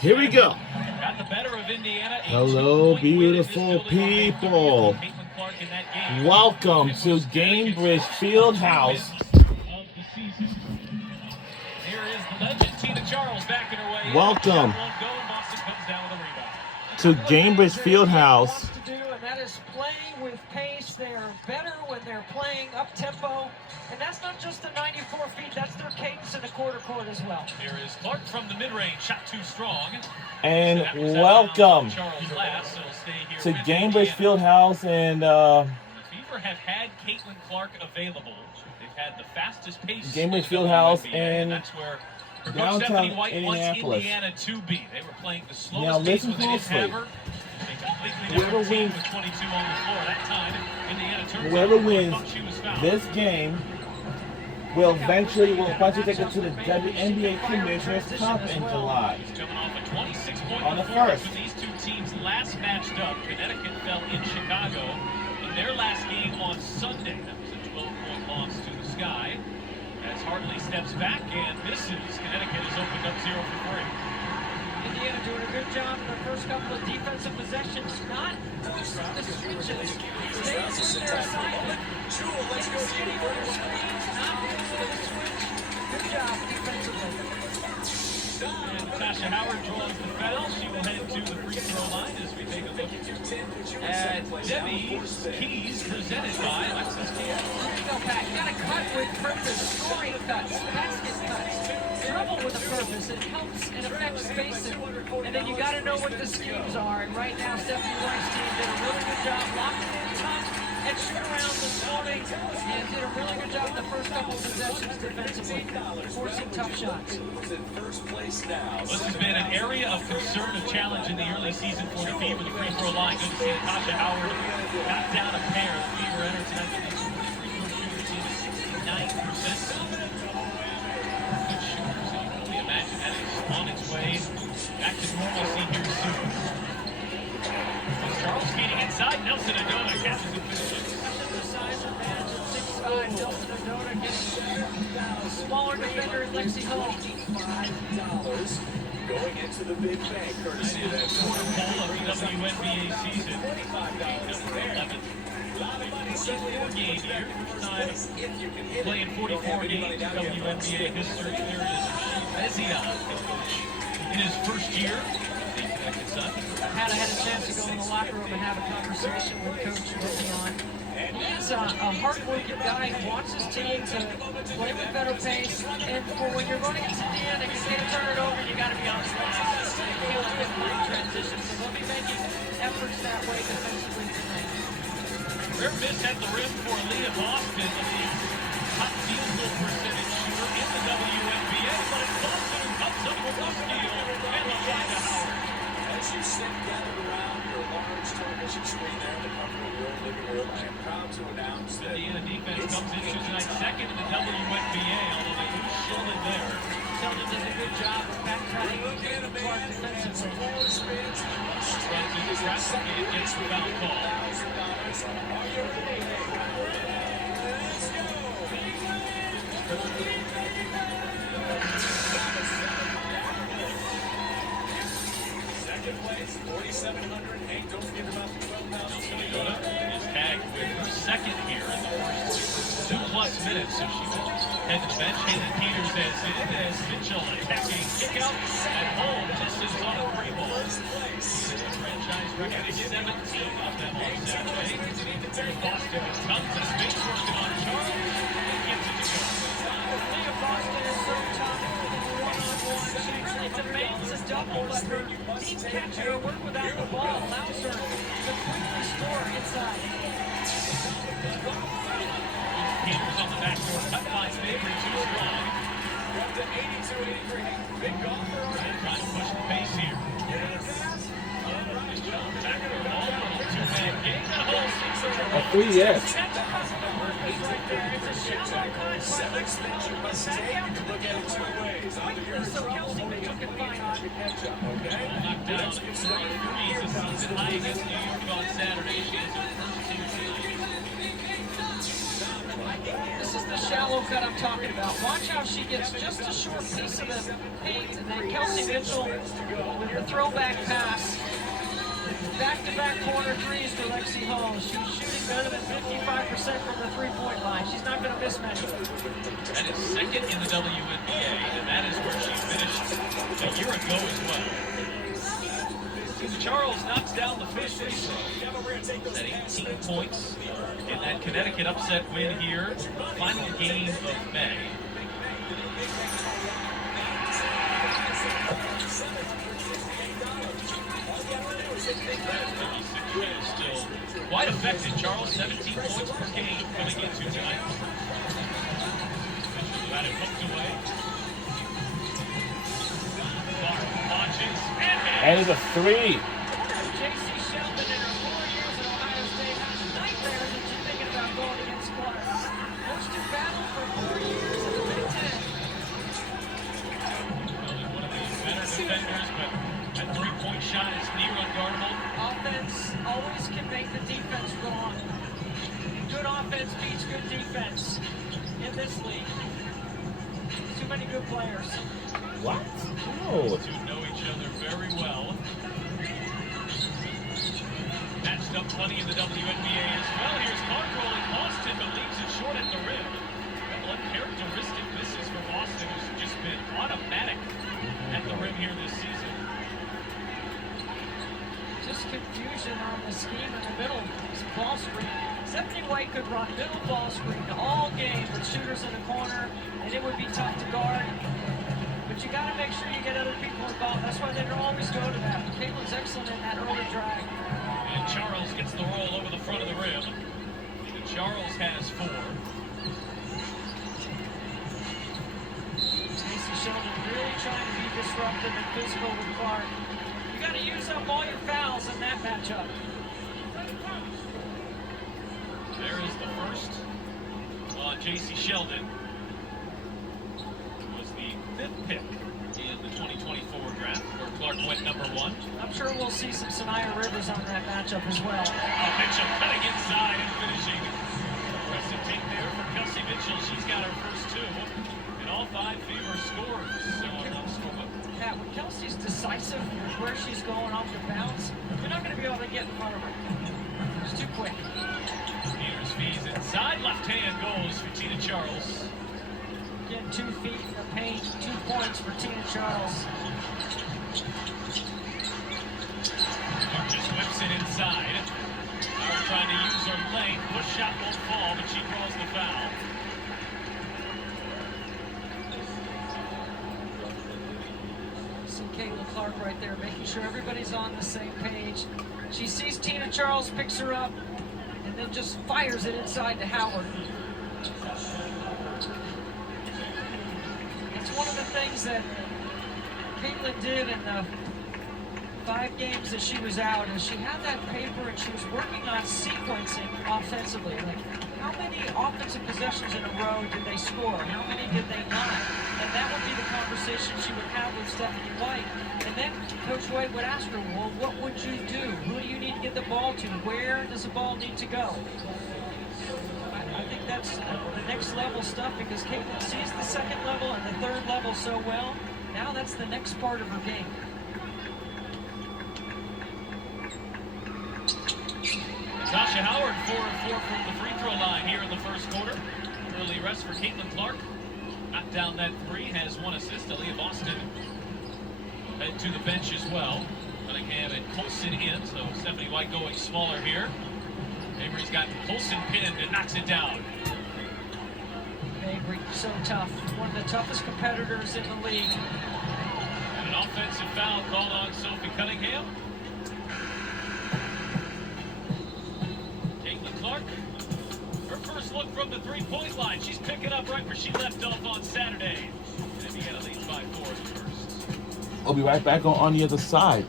Here we go. Got the better of Indiana. Hello, beautiful people. Welcome to Gainbridge Fieldhouse. Welcome to Gainbridge Fieldhouse. And that is playing with pace. They are better when they're playing up tempo. And that's not just the 94 feet, that's their cadence in the quarter court as well. Here is Clark from the mid-range, shot too strong. And welcome to Gainbridge Fieldhouse. And Fever have had Caitlin Clark available. They've had the fastest pace. Gainbridge Fieldhouse and that's where downtown White Indianapolis. wants Indiana to be. They were playing the slowest Now pace listen when they didn't closely. have her. Whoever wins, with 22 on the floor. That time, Indiana turns whoever over. wins Thought she was fouled. this game will eventually take it to the WNBA Commissioner's Cup in July. Coming off a 26-point On the performance first. when these two teams last matched up. Connecticut fell in Chicago in their last game on Sunday. That was a 12-point loss to the Sky. As Hartley steps back and misses, Connecticut has opened up 0 for 3. Indiana doing a good job in the first couple of defensive possessions, not forcing the switches. Staying with their assignment. Let's go skinny on their screens, not forcing the switch. Good job defensively. And Tasha Howard draws the foul. She will head to the free throw line as we take a look at Debbie's Keys presented by Alexis Keys. There you go, Pat. You gotta cut with purpose. Scoring cuts, basket cuts. Dribble with a purpose. It helps and affects spacing. And then you gotta know what the schemes are. And right now, Stephanie White's team did a really good job locking in top and shoot around this morning. And did a really good job in the first couple of possessions defensively, forcing tough shots. This has been an area of concern, of challenge in the early season for the Fever. The free throw line. Good to see Tasha Howard got down a pair. The Fever entered tonight. The free throw shooter team is 69%. Good shooters. And you can only imagine that is on its way back to normalcy here soon. Charles skating inside. Nelson Adona catches and finishes. The size advantage of 6'5", Nelson Adona gets the smaller defender in Lexi Hall. $5 going into the big bank, courtesy of that Quarter pole of the WNBA season. Number 11. 44-game year. First time playing 44 games in WNBA history. There is Vezia in his first year. Had a chance to go in the locker room and have a conversation with Coach Vivian. He's a hard-working guy. He wants his team to play with better pace. And for when you're running into the end and you can't turn it over, you got to be on the glass. You feel like it's playing transition. So they'll be making efforts that way defensively tonight. Rare miss at the rim for Leah Boston, the top field goal percentage shooter in the WNBA. But it's Boston who comes up with the steal and LaShonda Howard. As you sit gathered around your large television screen there in the comfort of your own living room, I am proud to announce that Indiana defense comes into tonight's second in the WNBA, although they lose Sheldon there. Sheldon does a good job of back-cutting Clark defensively. Runs into traffic and gets the foul call. second place, 4,700. Hey, don't forget about the 12,000. Dakota is tagged with her second here in the first 2+ minutes, so she will head to the bench. Haley Peters as Mitchell attacking kick out at home. Misses on a free ball. Franchise record is 17 off that on Saturday. Boston has come to space, working on Charles, and gets it to go. Leah Boston is so tough in the one-on-one. She really demands a double, but her deep catcher, her work without the ball, allows her to quickly score inside. Peters on the backdoor cut by Mabry, too strong. Up to 82-83. Big golfer. Trying to push the pace here. Backdoor ball, two-man game, and a hole. a 3 yes. That's a couple of purpose right there. It's a shallow cut, Seven extension must take. You can look at it two ways. Either you're so Kelsey Mitchell can find your catch-up, okay? Knocked down 3 threes, a season high against New York on Saturday. She has her first 2 tonight. This is the shallow cut I'm talking about. Watch how she gets just a short piece of the paint, and then Kelsey Mitchell with the throwback pass. Back-to-back corner threes for Lexi Hall. She's shooting better than 55% from the three-point line. She's not going to miss many. That is second in the WNBA, and that is where she finished a year ago as well. Charles knocks down the fish free throw. At 18 points in that Connecticut upset win here. Final game of May. She is still quite effective. Charles, 17 points per game coming into tonight. Got it hooked away. Clark launches And it's a three. J.C. Sheldon in her 4 years at Ohio State has nightmares that she's thinking about going against Clark. Those two battled for 4 years in the Big Ten. one of the better defenders, but that three-point shot is near unguardable. Offense always can make the defense wrong. Good offense beats good defense in this league. Too many good players. What? No. Two know each other very well. Matched up plenty in the WNBA as well. Here's Clark rolling Boston, but leaves it short at the rim. Well, uncharacteristic misses for Boston, who's just been automatic at the rim here this season. Just confusion on the scheme in the middle. Ball screen. Stephanie White could run middle ball screen all game with shooters in the corner, and it would be tough to guard. But you got to make sure you get other people involved. That's why they don't always go to that. Caitlin's excellent in that early drag. And Charles gets the roll over the front of the rim. And Charles has 4. Stacey Sheldon really trying to be disruptive and physical with Clark. You got to use up all your fouls in that matchup. There is the first on J.C. Sheldon. Was the 5th pick in the 2024 draft, where Clark went number 1. I'm sure we'll see some Sanaya Rivers on that matchup as well. Oh, Mitchell cutting inside and finishing. Impressive take there for Kelsey Mitchell. She's got her first 2. And all 5 Fever scores. So on the scorebook. Yeah, when Kelsey's decisive with where she's going off the bounce, you're not going to be able to get in front of her. It's too quick. Peters feeds inside. Left hand goes for Tina Charles. Again, 2 feet in the paint, 2 points for Tina Charles. Just whips it inside. Howard trying to use her length. Push shot won't fall, but she draws the foul. See Caitlin Clark right there, making sure everybody's on the same page. She sees Tina Charles, picks her up, and then just fires it inside to Howard. It's one of the things that Caitlin did in the 5 games that she was out, is she had that paper and she was working on sequencing offensively. Like, how many offensive possessions in a row did they score? How many did they not? And that would be the conversation she would have with Stephanie White. And then Coach White would ask her, well, what would you do? Who do you need to get the ball to? Where does the ball need to go? I think that's the next level stuff, because Caitlin sees the second level and the third level so well. Now that's the next part of her game. Tasha Howard 4 of 4 from the free throw line here in the first quarter. Early rest for Caitlin Clark. Knocked down that 3, has 1 assist. Aaliyah Boston head to the bench as well. Cunningham and Colson in, so Stephanie White going smaller here. Avery's got Colson pinned and knocks it down. Avery, so tough. One of the toughest competitors in the league. And an offensive foul called on Sophie Cunningham. Clark, her first look from the 3-point line. She's picking up right where she left off on Saturday. And Indiana leads by 4 in the first. I'll be right back on the other side.